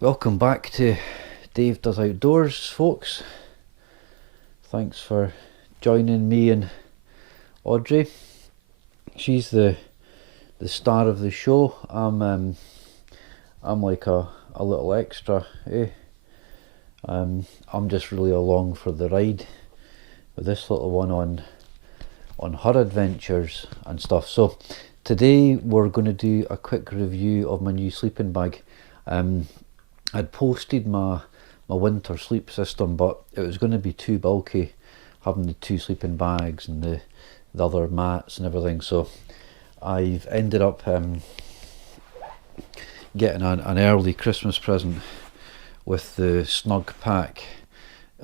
Welcome back to Dave Does Outdoors, folks. Thanks for joining me and Audrey. She's the star of the show. I'm like a little extra, eh? I'm just really along for the ride with this little one on her adventures and stuff. So today we're going to do a quick review of my new sleeping bag. I'd posted my winter sleep system, but it was going to be too bulky having the two sleeping bags and the other mats and everything, so I've ended up getting an early Christmas present with the Snugpak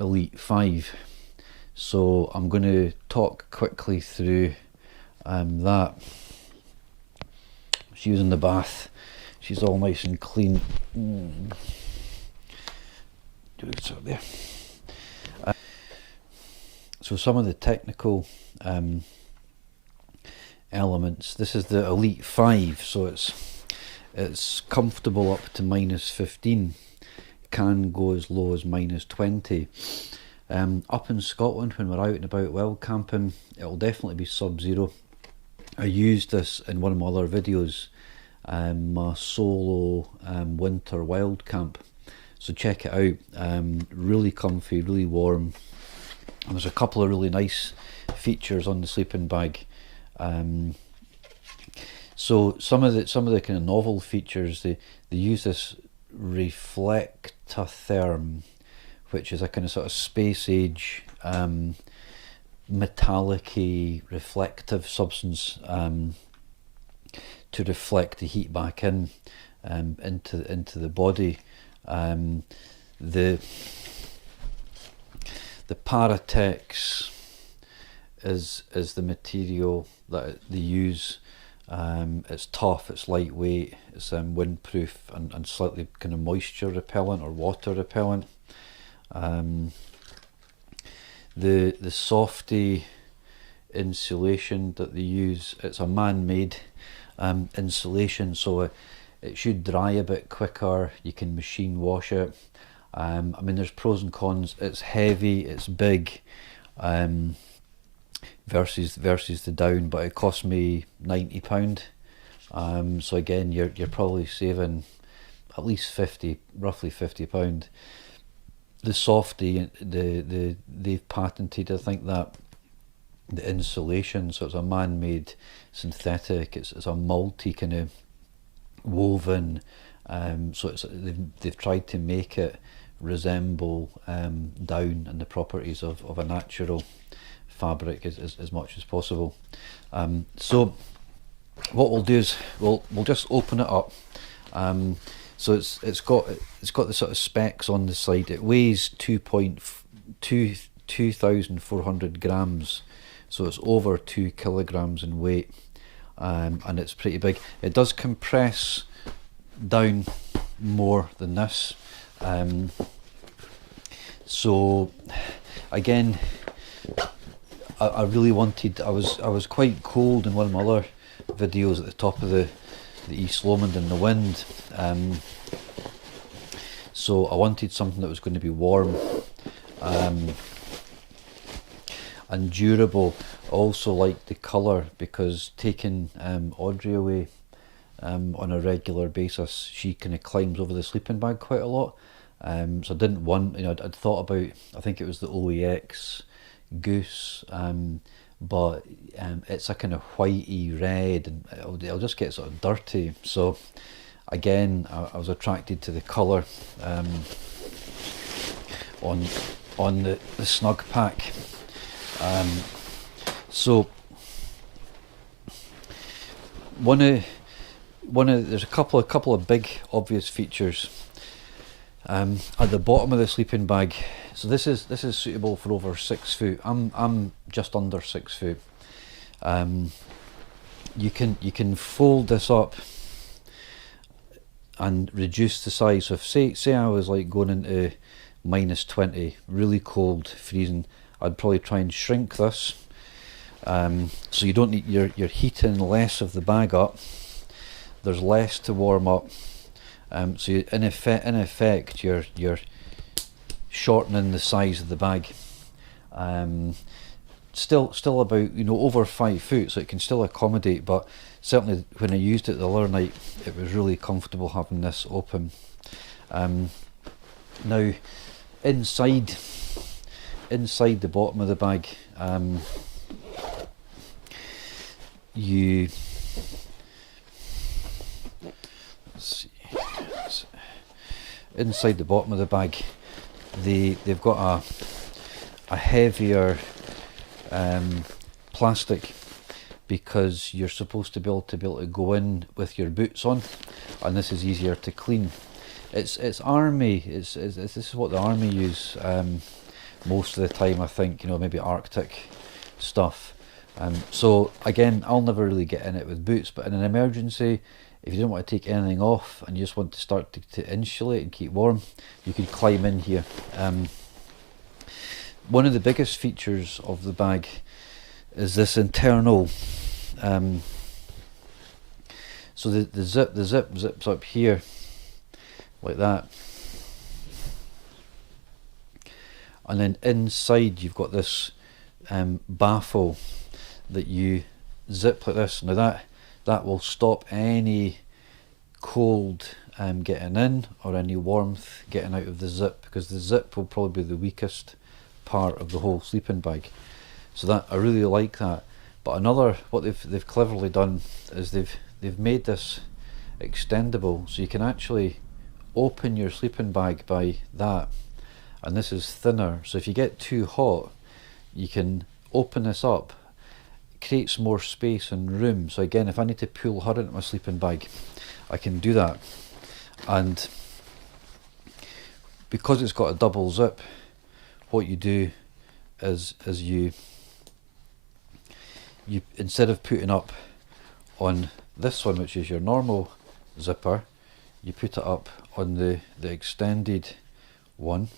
Elite 5. So I'm going to talk quickly through that. She's in the bath. She's all nice and clean. There. So some of the technical elements. This is the Elite 5, so it's comfortable up to -15. Can go as low as -20. Up in Scotland, when we're out and about wild camping, it'll definitely be sub-zero. I used this in one of my other videos. My solo winter wild camp, so check it out. Really comfy, really warm, and there's a couple of really nice features on the sleeping bag. So some of the kind of novel features, they use this reflectotherm, which is a kind of sort of space age metallic-y reflective substance to reflect the heat back into the body. The Paratex is the material that they use. It's tough, it's lightweight, it's windproof and slightly kind of moisture repellent or water repellent. The softy insulation that they use, it's a man-made insulation, so it should dry a bit quicker. You can machine wash it. I mean, there's pros and cons. It's heavy, it's big, versus the down, but it cost me £90. So again, you're probably saving at least roughly £50. The softy, they've patented, I think, that the insulation, so it's a man-made synthetic. It's a multi kind of woven, so they've tried to make it resemble down and the properties of a natural fabric as much as possible. So what we'll do is we'll just open it up. So it's got the sort of specs on the side. It weighs 2,400 grams, so it's over 2 kilograms in weight, and it's pretty big. It does compress down more than this. So again, I really wanted. I was quite cold in one of my other videos at the top of the East Lomond in the wind. So I wanted something that was going to be warm and durable. I also liked the colour, because taking Audrey away on a regular basis, she kind of climbs over the sleeping bag quite a lot. So I didn't want, I'd thought about, I think it was the OEX Goose, but it's a kind of whitey red, and it'll just get sort of dirty. So again, I was attracted to the colour on the Snugpak. So there's a couple of big obvious features at the bottom of the sleeping bag. So this is suitable for over 6 foot. I'm just under 6 foot. You can fold this up and reduce the size. So if say I was like going into -20, really cold, freezing, I'd probably try and shrink this. So you don't need, you're heating less of the bag up. There's less to warm up. So in effect, you're shortening the size of the bag. Still about, you know, over 5 foot, so it can still accommodate. But certainly when I used it the other night, it was really comfortable having this open. Now, inside the bottom of the bag, inside the bottom of the bag, they've got a heavier plastic, because you're supposed to be able to go in with your boots on, and this is easier to clean. It's army. This is what the army use most of the time, I think. You know, maybe Arctic stuff. So again, I'll never really get in it with boots, but in an emergency, if you don't want to take anything off and you just want to start to insulate and keep warm, you could climb in here. One of the biggest features of the bag is this internal. So the zip zips up here like that, and then inside you've got this baffle that you zip like this. Now that will stop any cold getting in, or any warmth getting out of the zip, because the zip will probably be the weakest part of the whole sleeping bag. So that, I really like that. But what they've cleverly done is they've made this extendable, so you can actually open your sleeping bag by that, and this is thinner, so if you get too hot, you can open this up. It creates more space and room. So again, if I need to pull her into my sleeping bag, I can do that. And because it's got a double zip, what you do is you instead of putting up on this one, which is your normal zipper, you put it up on the extended one.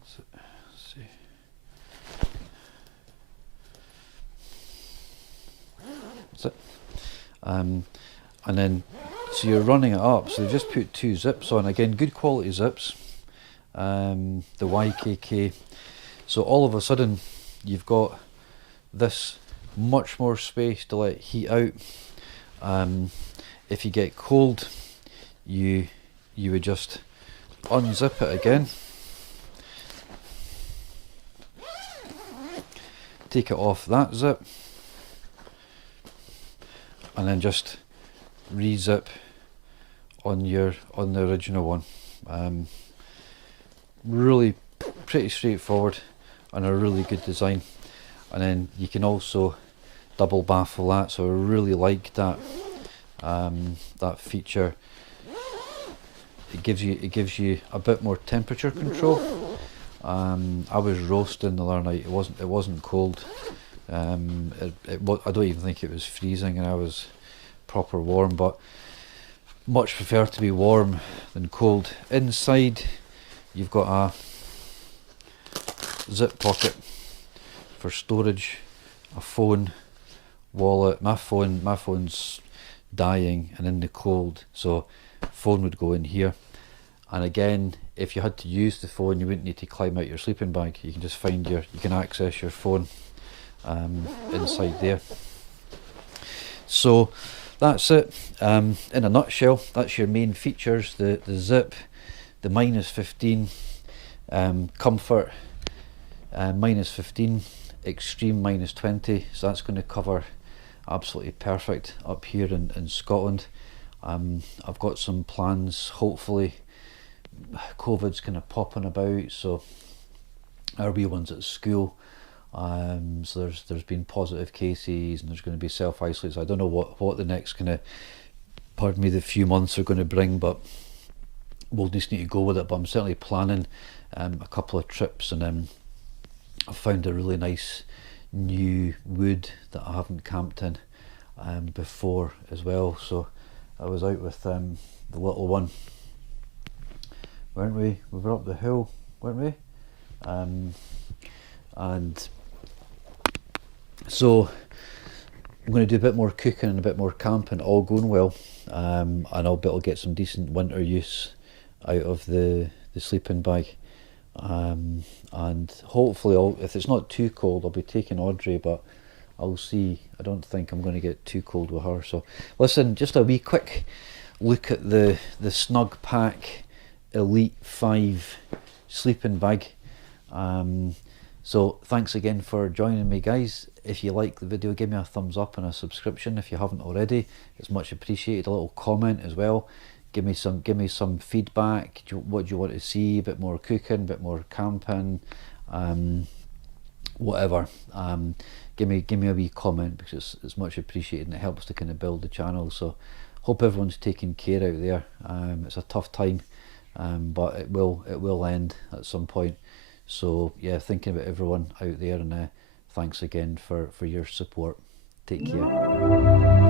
Let's see. That's it. And then, so you're running it up, so they've just put 2 zips on. Again, good quality zips, the YKK. So all of a sudden you've got this much more space to let heat out. If you get cold, you would just unzip it again, take it off that zip, and then just re-zip on the original one. Really pretty straightforward and a really good design. And then you can also double baffle that, so I really like that that feature. It gives you a bit more temperature control. I was roasting the other night. It wasn't cold. I don't even think it was freezing, and I was proper warm, but much prefer to be warm than cold. Inside you've got a zip pocket for storage, a phone, wallet. My phone's dying and in the cold, so phone would go in here. And again, if you had to use the phone, you wouldn't need to climb out your sleeping bag. You can just you can access your phone inside there. So that's it. In a nutshell, that's your main features: the zip, the -15, comfort -15, extreme -20. So that's going to cover absolutely perfect up here in Scotland. I've got some plans. Hopefully, COVID's kind of popping about, so our wee one's at school. So there's been positive cases, and there's going to be self-isolates. I don't know what the next kind of, pardon me, the few months are going to bring, but we'll just need to go with it. But I'm certainly planning a couple of trips, and I've found a really nice new wood that I haven't camped in before as well. So I was out with the little one, weren't we? We were up the hill, weren't we? And So I'm going to do a bit more cooking and a bit more camping, all going well, and I'll be able to get some decent winter use out of the sleeping bag. And hopefully, if it's not too cold, I'll be taking Audrey, but I'll see. I don't think I'm going to get too cold with her. So listen, just a wee quick look at the Snugpak Elite 5 sleeping bag. So thanks again for joining me, guys. If you like the video, give me a thumbs up and a subscription if you haven't already. It's much appreciated. A little comment as well. Give me some feedback. What do you want to see? A bit more cooking, a bit more camping, whatever. Give me a wee comment, because it's much appreciated and it helps to kind of build the channel. So hope everyone's taking care out there. It's a tough time, but it will end at some point. So yeah, thinking about everyone out there, and thanks again for your support. Take care.